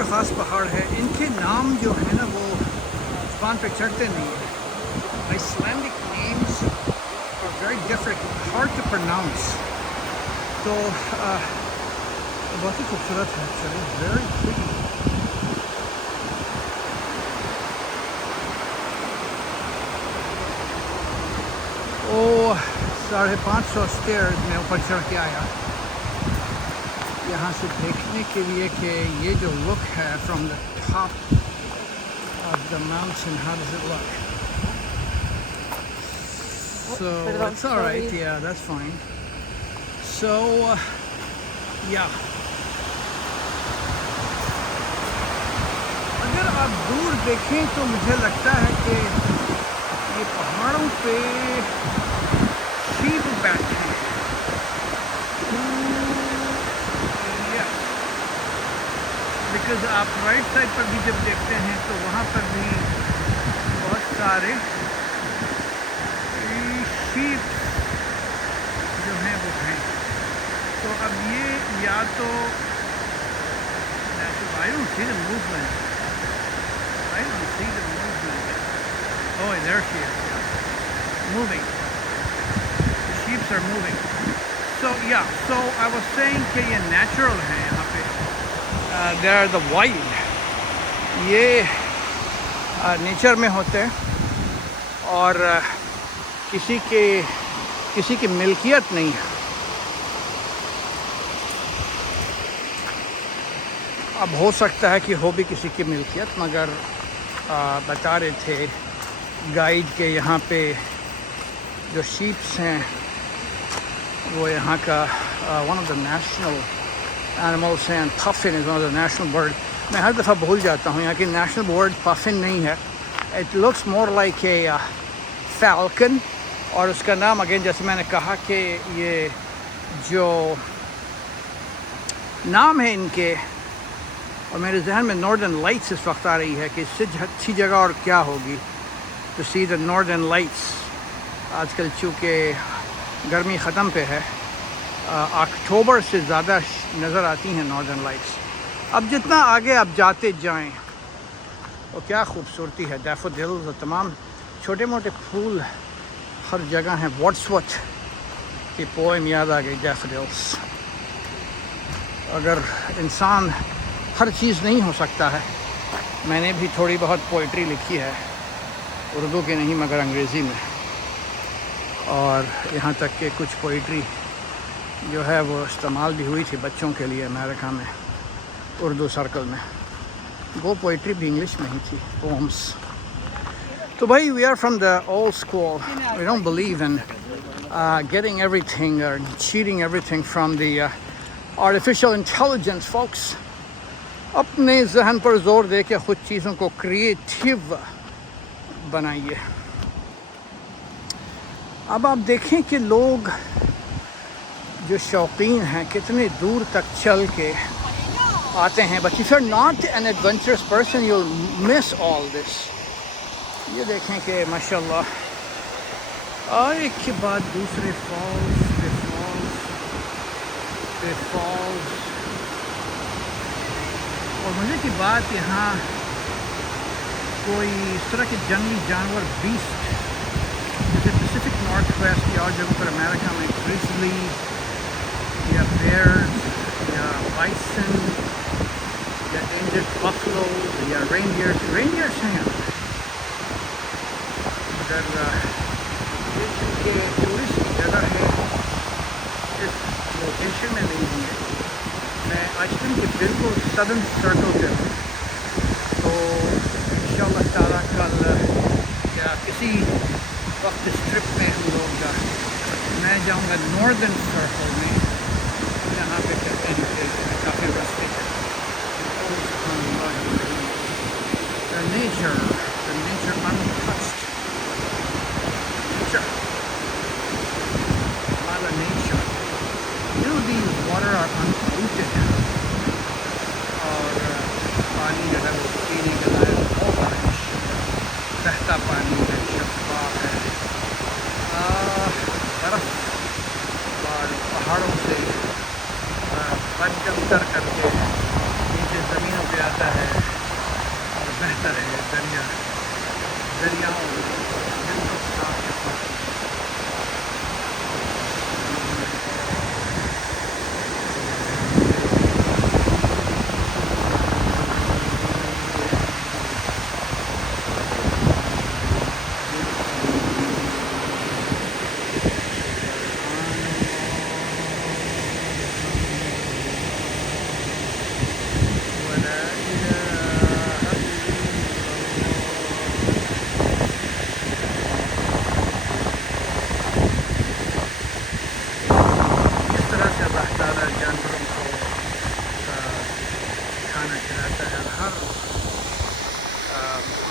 کوئی خاص پہاڑ ہے. ان کے نام جو ہے نا وہ زبان پہ چڑھتے نہیں ہیں. Icelandic names are very different, hard to pronounce. تو بہت ہی خوبصورت ہے. چلے very pretty. او 550 اسٹیئرز میں اوپر چڑھ کے آیا یہاں سے دیکھنے کے لیے کہ یہ جو لک ہے from the top of the mountain. How does it look? So it's all right, yeah, that's fine. So yeah, اگر آپ دور دیکھیں تو مجھے لگتا ہے کہ یہ پہاڑوں پہ شیپ بیٹھے ہیں. بیکاز آپ رائٹ سائڈ پر بھی جب دیکھتے ہیں تو وہاں پر بھی بہت سارے شیپ جو ہیں وہ ہیں. تو اب یہ یا تو I don't see the movement. I don't see the movement. Oh, there she is. Yeah. Moving. The sheep are moving. So yeah. So I was saying کہ یہ natural ہیں یہاں پہ. They are the wild. یہ nature میں ہوتے ہیں اور کسی کی ملکیت نہیں ہے. اب ہو سکتا ہے کہ ہو بھی کسی کی ملکیت، مگر بتا رہے تھے گائیڈ کے یہاں پہ جو شیپس ہیں وہ یہاں کا one of the national animals ہیں. Puffin is one of the national bird. میں ہر دفعہ بھول جاتا ہوں یہاں کی نیشنل برڈ پفن نہیں ہے. It looks more like a falcon. اور اس کا نام اگین جیسے میں نے کہا کہ یہ جو نام ہے ان کے، اور میرے ذہن میں ناردرن لائٹس اس وقت آ رہی ہے کہ اس سے اچھی جگہ اور کیا ہوگی to see the northern lights. آج کل چونکہ گرمی ختم پہ ہے، اکتوبر سے زیادہ نظر آتی ہیں ناردرن لائٹس. اب جتنا آگے آپ جاتے جائیں وہ کیا خوبصورتی ہے. ڈیفوڈلز اور تمام چھوٹے موٹے پھول ہر جگہ ہیں. واٹسورتھ کی پوئم یاد آ گئی، ڈیفوڈلز. اگر انسان ہر چیز نہیں ہو سکتا ہے. میں نے بھی تھوڑی بہت پوئٹری لکھی ہے، اردو کی نہیں مگر انگریزی میں، اور یہاں تک کہ کچھ پوئٹری جو ہے وہ استعمال بھی ہوئی تھی بچوں کے لیے امریکہ میں اردو سرکل میں. وہ پوئٹری بھی انگلش میں ہی تھی، پومس. تو بھائی we are from the old school. We don't believe in getting everything or cheating everything from the artificial intelligence, folks. اپنے ذہن پر زور دے کے خود چیزوں کو کریٹیو بنائیے. اب آپ دیکھیں کہ لوگ جو شوقین ہیں کتنے دور تک چل کے آتے ہیں. But if you're not an adventurous person, you'll miss all this. یہ دیکھیں کہ ماشاءاللہ ایک کے بعد دوسرے فالز پہ فالز. اور مزے کی بات یہاں کوئی اس طرح کے جنگلی جانور بیسٹ جیسے پیسیفک نارتھ ویسٹ یا اور جگہوں پر امریکہ میں گریزلی یا بیئرز یا بائسن یا انجرڈ بفلو یا رینڈیئرس ہیں ادھر. یہ چونکہ ٹورسٹ کی جگہ ہے اس لوکیشن میں نہیں ہوں گے. میں آئسلینڈ کے بالکل سدرن سرکل پہ ہوں. تو انشاءاللہ تعالیٰ کل یا کسی وقت اس ٹرپ میں ہم لوگ میں جاؤں گا ناردرن سرکل میں، جہاں پہ کہتے ہیں کہ کافی رستے ہیں. The nature untouched. Nature. Mother nature. You know these water are unpolluted. اور پانی جو ہے وہ پینے کے لائق بہت بہتا پانی ہے، شفاف ہے. برف اور پہاڑوں سے بج اتر کر کے نیچے زمینوں پہ جاتا ہے اور بہتر ہے دریاؤں بالکل صاف شفاف.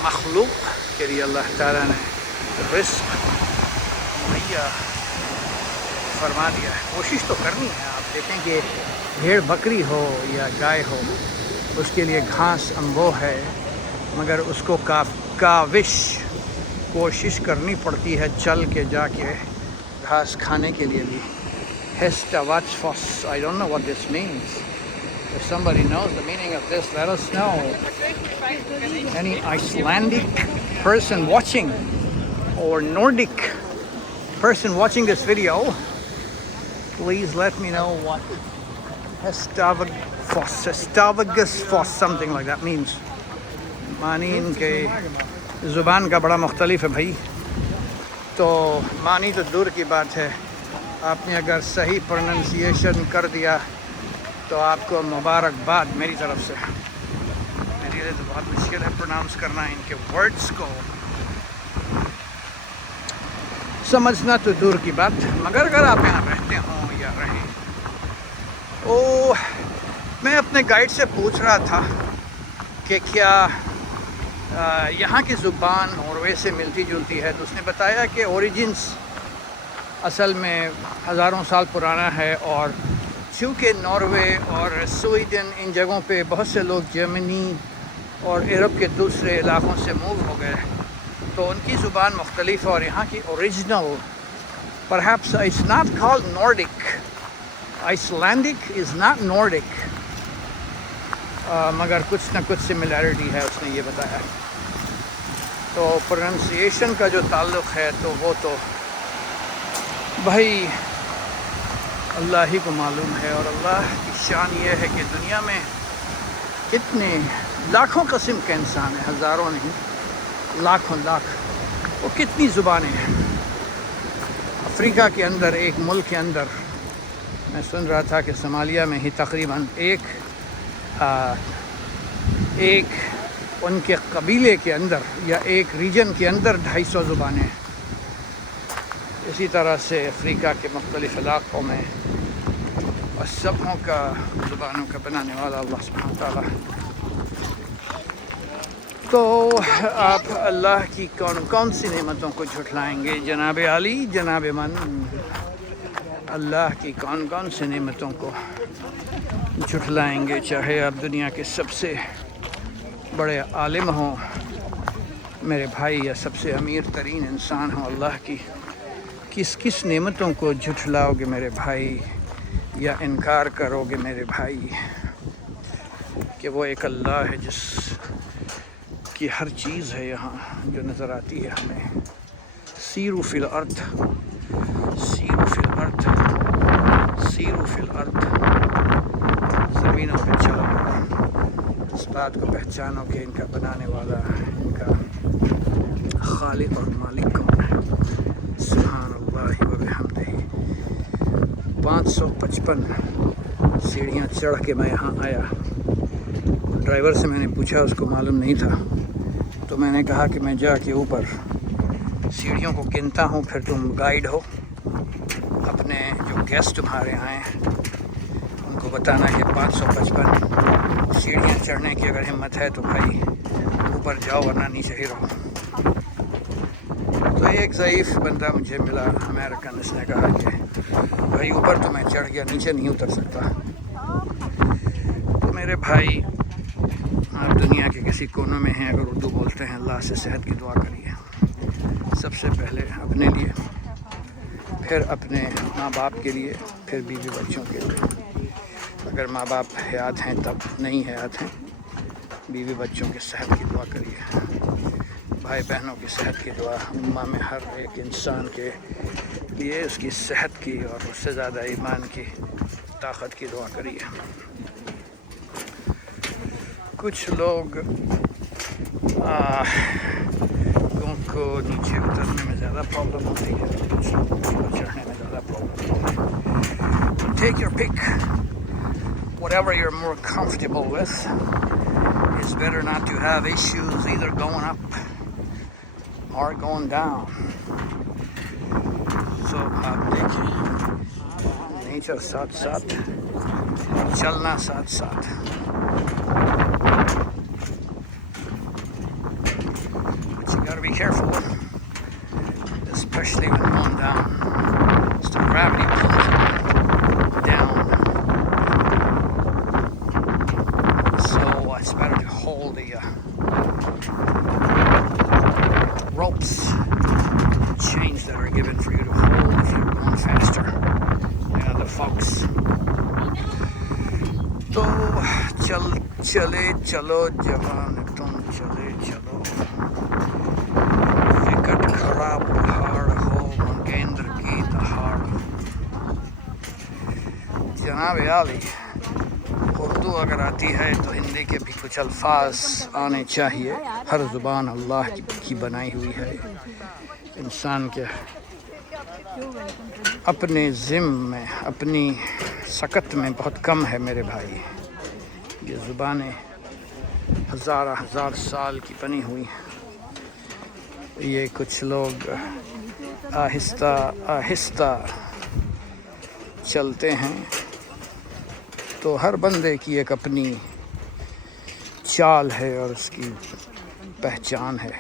مخلوق کے لیے اللہ تعالیٰ نے رزق مہیا فرما دیا ہے. کوشش تو کرنی ہے. آپ دیکھیں کہ بھیڑ بکری ہو یا گائے ہو, اس کے لیے گھاس انبو ہے, مگر اس کو کوشش کرنی پڑتی ہے چل کے جا کے گھاس کھانے کے لیے بھی. Heshtavatsfos, I don't know what this means. If somebody knows the meaning of this, let us know. Any Icelandic person watching or Nordic person watching this video, please let me know what Hestavagsfos, something like that means. معنی ان کے زبان کا بڑا مختلف ہے بھائی. تو معنی تو دور کی بات ہے, آپ نے اگر صحیح پروننسیشن کر دیا تو آپ کو مبارکباد میری طرف سے. میرے لیے تو بہت مشکل ہے پروناؤنس کرنا ان کے ورڈز کو, سمجھنا تو دور کی بات, مگر اگر آپ یہاں رہتے ہوں یا رہیں. میں اپنے گائیڈ سے پوچھ رہا تھا کہ کیا یہاں کی زبان ناروے سے ملتی جلتی ہے, تو اس نے بتایا کہ اوریجنس اصل میں ہزاروں سال پرانا ہے, اور چونکہ ناروے اور سویڈن ان جگہوں پہ بہت سے لوگ جرمنی اور یورپ کے دوسرے علاقوں سے موو ہو گئے, تو ان کی زبان مختلف ہے. اور یہاں کی original perhaps it's not called Nordic, Icelandic is not Nordic, مگر کچھ نہ کچھ سملیرٹی ہے, اس نے یہ بتایا. تو پروننسیشن کا جو تعلق ہے تو وہ تو بھائی اللہ ہی کو معلوم ہے. اور اللہ کی شان یہ ہے کہ دنیا میں کتنے لاکھوں قسم کے انسان ہیں, ہزاروں نہیں لاکھوں لاکھ. وہ کتنی زبانیں ہیں. افریقہ کے اندر ایک ملک کے اندر میں سن رہا تھا کہ صومالیہ میں ہی تقریباً ایک ان کے قبیلے کے اندر یا ایک ریجن کے اندر 250 زبانیں ہیں. اسی طرح سے افریقہ کے مختلف علاقوں میں, اور سبوں کا زبانوں کا بنانے والا اللہ سبحانہ تعالیٰ. تو آپ اللہ کی کون کون سی نعمتوں کو جھٹلائیں گے جناب علی جناب من؟ اللہ کی کون کون سی نعمتوں کو جھٹلائیں گے, چاہے آپ دنیا کے سب سے بڑے عالم ہوں میرے بھائی, یا سب سے امیر ترین انسان ہوں. اللہ کی کس نعمتوں کو جھٹلاؤ گے میرے بھائی, یا انکار کرو گے میرے بھائی, کہ وہ ایک اللہ ہے جس کی ہر چیز ہے یہاں جو نظر آتی ہے ہمیں. سیروا فی الارض, سیروا فی الارض, سیروا فی الارض, زمینوں پہ چلو, اس بات کو پہچانو کہ ان کا بنانے والا, ان کا خالق اور مالک کون ہے. سبحان اللہ و بحمدہ. 555 سیڑھیاں چڑھ کے میں یہاں آیا. ڈرائیور سے میں نے پوچھا, اس کو معلوم نہیں تھا, تو میں نے کہا کہ میں جا کے اوپر سیڑھیوں کو گنتا ہوں, پھر تم گائیڈ ہو, اپنے جو گیسٹ تمہارے آئیں ان کو بتانا کہ 555 سیڑھیاں چڑھنے کی اگر ہمت ہے تو بھائی اوپر جاؤ, ورنہ نیچے ہی رہو. تو ایک ضعیف بندہ مجھے ملا امریکن, اس نے کہا کہ بھائی اوپر تو میں چڑھ گیا, نیچے نہیں اتر سکتا. تو میرے بھائی آپ دنیا کے کسی کونے میں ہیں, اگر اردو بولتے ہیں, اللہ سے صحت کی دعا کریے. سب سے پہلے اپنے لیے, پھر اپنے ماں باپ کے لیے, پھر بیوی بچوں کے لیے. اگر ماں باپ حیات ہیں تب, نہیں حیات ہیں بیوی بچوں کی صحت کی دعا کریے، بھائی بہنوں کی صحت کی دعا، امہ میں ہر ایک انسان کے لیے اس کی صحت کی اور اس سے زیادہ ایمان کی طاقت کی دعا کریے۔ کچھ لوگ کو نیچے اترنے میں زیادہ پرابلم ہوتی ہے، کچھ لوگوں کو چڑھنے میں زیادہ پرابلم ہوتی ہے۔ Take your pick, whatever you're more comfortable with. It's better not to have issues either going up or going down. So آپ دیکھیں، نیچر ساتھ ساتھ، چلنا ساتھ ساتھ۔ But you gotta be careful, especially when going down. It's the gravity pulls you down. So it's better to hold the ropes, chains that are given for you to hold if you're going faster than other folks. تو چلے چلو جوان تم چلے چلو، wicket کھڑا پہاڑ ہو منگیندر کی دہاڑ۔ جناب عالی، اردو اگر آتی ہے تو ہندی کے بھی کچھ الفاظ آنے چاہیے۔ ہر زبان اللہ کی بنائی ہوئی ہے، انسان کے اپنے ذم میں، اپنی سکت میں بہت کم ہے میرے بھائی۔ یہ زبانیں ہزار سال کی بنی ہوئی ہیں، یہ کچھ لوگ آہستہ آہستہ چلتے ہیں، تو ہر بندے کی ایک اپنی چال ہے اور اس کی پہچان ہے۔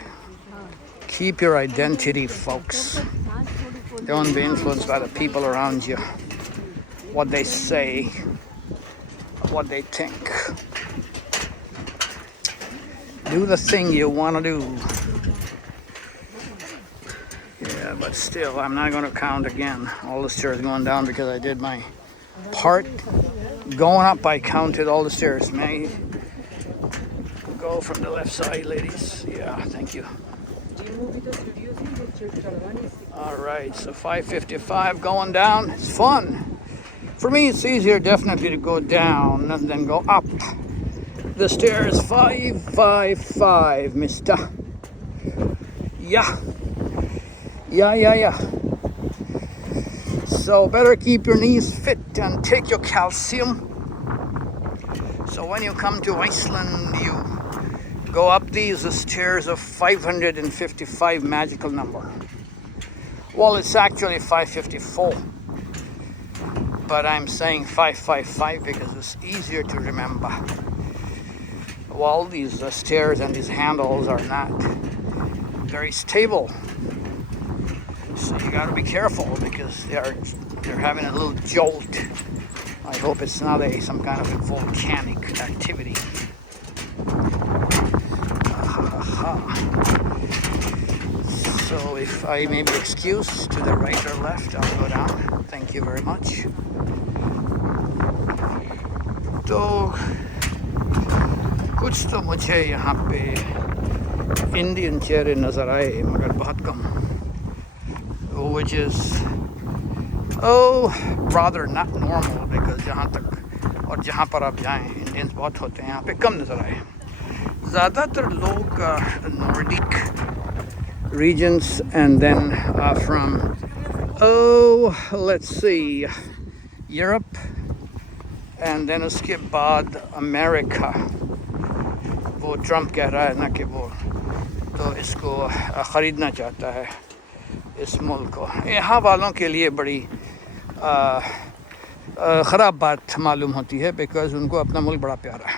Keep your identity, folks. Don't be influenced by the people around you, what they say, what they think. Do the thing you want to do. Yeah, but still, I'm not going to count again. All the stairs going down because I did my part. Going up, I counted all the stairs. May I go from the left side, ladies? Yeah, thank you. All right, so 555 going down. It's fun. For me, it's easier definitely to go down than go up. The stairs 555, mister. Yeah. So better keep your knees fit and take your calcium. So when you come to Iceland, you go up these stairs of 555 magical number. Well, it's actually 554. But I'm saying 555 because it's easier to remember. Well, these stairs and these handles are not very stable. So you got to be careful because they're having a little jolt. I hope it's not some kind of a volcanic activity. So if I may be excused to the right or left, I'll go down. Thank you very much. تو کچھ تو مجھے یہاں پہ Indian چہرے نظر آئے مگر بہت کم، which is rather not normal because جہاں تک اور جہاں پر آپ جائیں انڈینس بہت ہوتے ہیں، یہاں پہ کم نظر آئے۔ زیادہ تر لوگ نارڈک regions and then from let's see Europe and then اس کے بعد امریکہ۔ وہ ٹرمپ کہہ رہا ہے نا کہ وہ تو اس کو خریدنا چاہتا ہے اس ملک کو۔ یہاں والوں کے لیے بڑی خراب بات معلوم ہوتی ہے بیکاز ان کو اپنا ملک بڑا پیارا ہے۔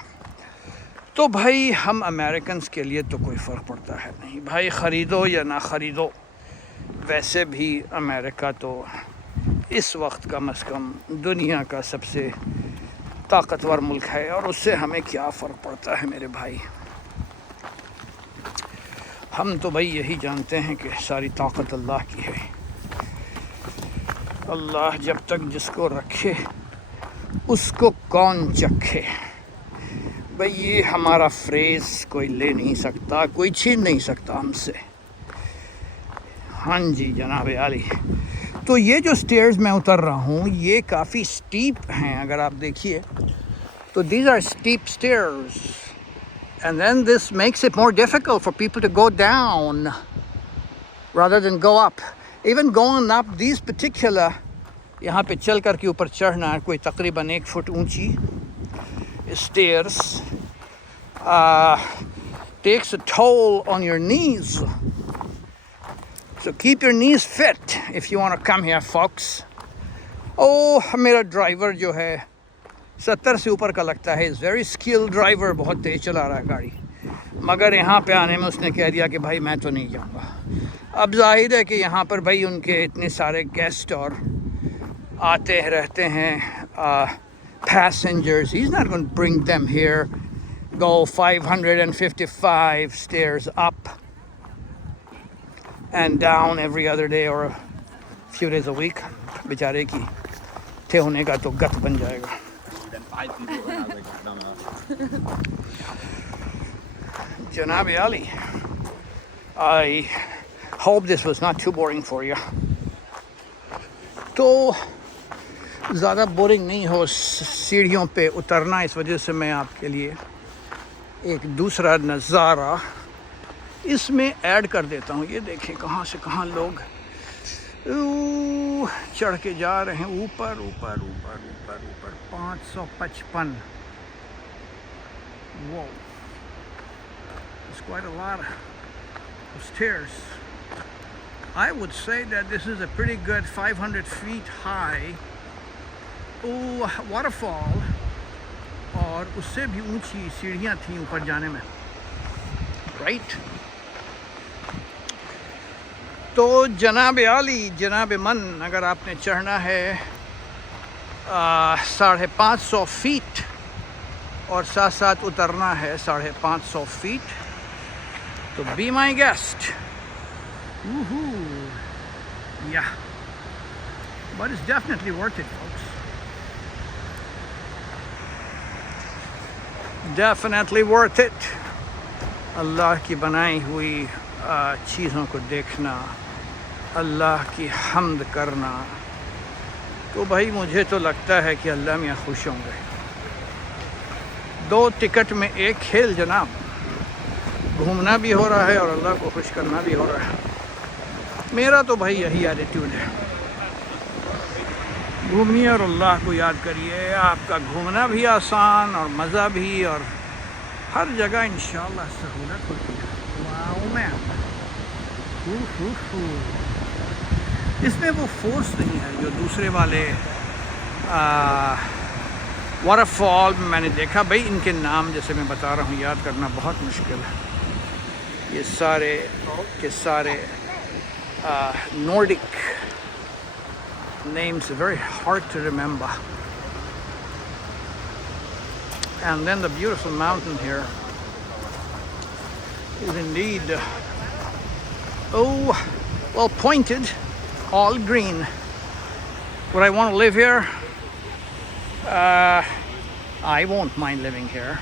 تو بھائی ہم امریکنز کے لیے تو کوئی فرق پڑتا ہے نہیں، بھائی خریدو یا نہ خریدو، ویسے بھی امریکہ تو اس وقت کم از کم دنیا کا سب سے طاقتور ملک ہے، اور اس سے ہمیں کیا فرق پڑتا ہے میرے بھائی۔ ہم تو بھائی یہی جانتے ہیں کہ ساری طاقت اللہ کی ہے۔ اللہ جب تک جس کو رکھے اس کو کون چکھے۔ بھئی یہ ہمارا فریز کوئی لے نہیں سکتا, کوئی چھین نہیں سکتا ہم سے. ہاں جی جناب عالی. تو یہ جو سٹیئرز میں اتر رہا ہوں یہ کافی سٹیپ ہیں, اگر آپ دیکھیے تو these are steep stairs and then this makes it more difficult for people to go down rather than go up. Even going up these particular, یہاں پہ چل کر کے اوپر چڑھنا کوئی تقریباً 1 فٹ اونچی stairs takes a toll on your knees. So keep your knees fit if you want to come here, folks. میرا ڈرائیور جو ہے 70 سے اوپر کا لگتا ہے, از ویری اسکل ڈرائیور, بہت تیز چلا رہا ہے گاڑی, مگر یہاں پہ آنے میں اس نے کہہ دیا کہ بھائی میں تو نہیں جاؤں گا. اب ظاہر ہے کہ یہاں پر بھائی ان کے اتنے سارے گیسٹ اور آتے رہتے ہیں passengers. He's not going to bring them here, go 555 stairs up and down every other day or a few days a week. بیچارے کی تھے ہونے کا تو گت بن جائے گا. جناب عالی, I hope this was not too boring for you. تو زیادہ بورنگ نہیں ہو سیڑھیوں پہ اترنا, اس وجہ سے میں آپ کے لیے ایک دوسرا نظارہ اس میں ایڈ کر دیتا ہوں. یہ دیکھیں کہاں سے کہاں لوگ چڑھ کے جا رہے ہیں اوپر اوپر اوپر اوپر اوپر. 555. Whoa. It's quite a lot of stairs. I would say that this is a pretty good 500 feet high waterfall, اور اس سے بھی اونچی سیڑھیاں تھیں اوپر جانے میں, رائٹ. تو جناب عالی, جناب من, اگر آپ نے چڑھنا ہے 550 فیٹ اور ساتھ ساتھ اترنا ہے 550 فیٹ, تو be my guest. Yeah, but it's definitely worth it, folks. Definitely worth it. اللہ کی بنائی ہوئی چیزوں کو دیکھنا, اللہ کی حمد کرنا, تو بھائی مجھے تو لگتا ہے کہ اللہ میاں خوش ہوں گے. 2 ٹکٹ میں 1 کھیل جناب, گھومنا بھی ہو رہا ہے اور اللہ کو خوش کرنا بھی ہو رہا ہے. میرا تو بھائی یہی ایٹیٹیوڈ ہے, گھومیے اور اللہ کو یاد کریے. آپ کا گھومنا بھی آسان اور مزہ بھی, اور ہر جگہ انشاءاللہ سہولت ہوتی ہے. واو مین, اس میں وہ فورس نہیں ہے جو دوسرے والے واٹر فال میں نے دیکھا. بھائی ان کے نام جیسے میں بتا رہا ہوں یاد کرنا بہت مشکل ہے. یہ سارے کے سارے Nordic names, are very hard to remember. And then the beautiful mountain here is indeed well pointed, all green. Would I want to live here? I won't mind living here.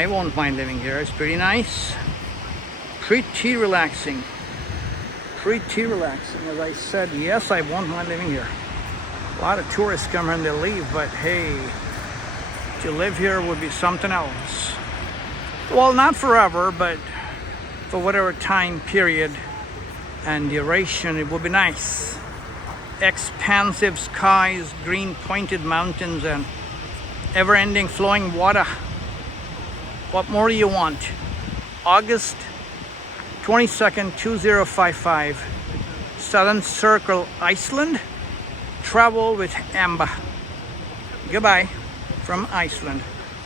I won't mind living here. It's pretty nice, pretty relaxing. Pretty relaxing. As I said, yes, I won't mind living here. A lot of tourists come here and they leave, but hey, to live here would be something else. Well, not forever, but for whatever time period and duration, it would be nice. Expansive skies, green pointed mountains, and ever-ending flowing water. What more do you want? August 22nd, 2055, Southern Circle, Iceland. Travel with Amber. Goodbye from Iceland.